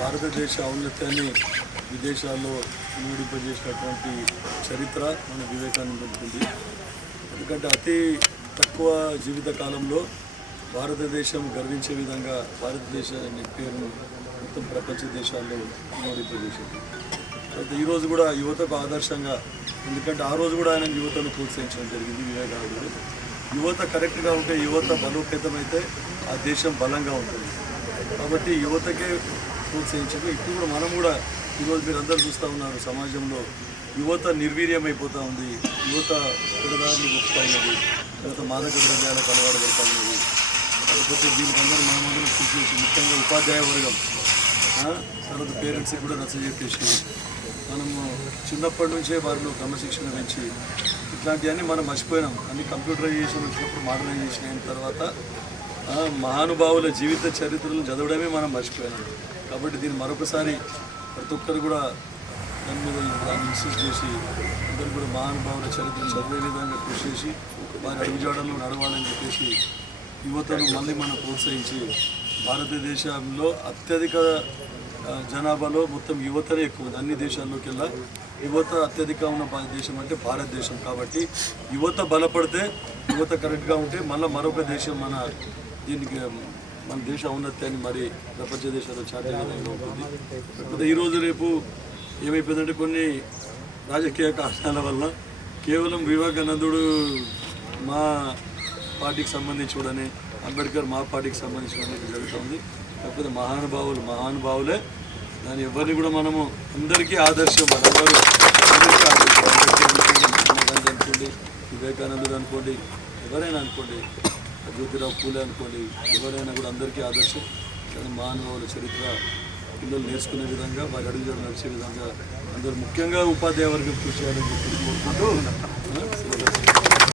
భారతదేశ ఔన్నత్యాన్ని విదేశాల్లో వినియోగింపజేసినటువంటి చరిత్ర మన వివేకాన్ని ఉంటుంది ఎందుకంటే అతి తక్కువ జీవిత కాలంలో భారతదేశం గర్వించే విధంగా భారతదేశాన్ని పేరును మొత్తం ప్రపంచ దేశాల్లో వినియోగింపజేసింది తర్వాత ఈరోజు కూడా యువతకు ఆదర్శంగా ఎందుకంటే ఆ రోజు కూడా ఆయన యువతను ప్రోత్సహించడం జరిగింది వివేకానందుడు. యువత కరెక్ట్గా ఉంటే యువత బలోపేతమైతే ఆ దేశం బలంగా ఉంటుంది. కాబట్టి యువతకే ప్రోత్సహించారు ఇప్పుడు కూడా మనం కూడా ఈరోజు మీరు అందరూ చూస్తూ ఉన్నారు సమాజంలో యువత నిర్వీర్యమైపోతూ ఉంది. యువత పిడదారులు వస్తూ ఉన్నది తర్వాత మాదక ద్రవ్యాలకు అలవాటు పడుతున్నది కాకపోతే దీనికి అందరూ మనమందరం కృషి చేసి ముఖ్యంగా ఉపాధ్యాయ వర్గం. తర్వాత పేరెంట్స్కి కూడా నచ్చ చెప్పేసి మనము చిన్నప్పటి నుంచే వారిలో క్రమశిక్షణ పెంచి ఇట్లాంటివన్నీ మనం మర్చిపోయినాం. అన్ని కంప్యూటరైజేషన్ వచ్చినప్పుడు మోడర్నైజేషన్ అయిన తర్వాత మహానుభావుల జీవిత చరిత్రలను చదవడమే మనం మర్చిపోయినాం కాబట్టి దీన్ని మరొకసారి ప్రతి ఒక్కరు కూడా దాని మీద దాన్ని ఇన్సిస్ట్ చేసి అందరూ కూడా మహానుభావుల చరిత్ర చదివే విధంగా కృషి చేసి వారి అడుగుజాడల్లో నడవాలని చెప్పేసి యువతను మళ్ళీ మనం ప్రోత్సహించి భారతదేశంలో అత్యధిక జనాభాలో మొత్తం యువతనే ఎక్కువ. ఉంది అన్ని దేశాల్లోకెల్లా యువత అత్యధిక ఉన్న దేశం అంటే భారతదేశం. కాబట్టి యువత బలపడితే యువత కరెక్ట్గా ఉంటే మళ్ళీ మరొక దేశం మన దీనికి మన దేశ ఔన్నత్యాన్ని మరి ప్రపంచ దేశాల్లో చాటే విధంగా ఉంటుంది. కాకపోతే ఈరోజు రేపు ఏమైపోయిందంటే కొన్ని రాజకీయ కారణాల వల్ల కేవలం వివేకానందుడు మా పార్టీకి సంబంధించుడని అంబేద్కర్ మా పార్టీకి సంబంధించిన జరుగుతుంది కాకపోతే మహానుభావులు మహానుభావులే. దాని ఎవరిని కూడా మనము అందరికీ ఆదర్శం మనందరూ అందరికీ ఆదర్శం. అనుకోండి వివేకానందుడు అనుకోండి ఎవరైనా అనుకోండి జ్యోతిరావు పూలే అనుకోండి ఎవరైనా కూడా అందరికీ ఆదర్శం. కానీ మానవుల చరిత్ర పిల్లలు నేర్చుకునే విధంగా వారి అడుగుజాడు నడిచే విధంగా అందరూ ముఖ్యంగా ఉపాధ్యాయ వర్గం కృషి చేయాలని చెప్పి కోరుకుంటూ